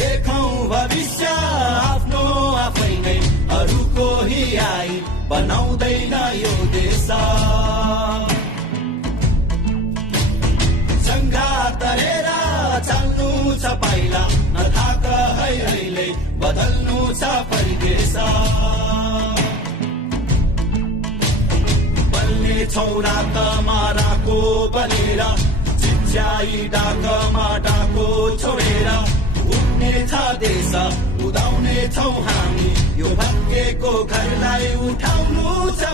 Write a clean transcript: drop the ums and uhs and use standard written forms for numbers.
लेखौं भविष्य आफ्नो आफै नै अरूको हियाई बनाउँदैन यो देश सङ्घात तरेर चाल्नु छ पाइला नथाक है अहिले बदल्नु छ परिवेश बल्ने छौरा तमाराको बनेर चिच्याई डाकमा डाको छोडेर उड्ने छ देश उदाउने छौ हामी यो भाग्यको घरलाई उठाउनु छ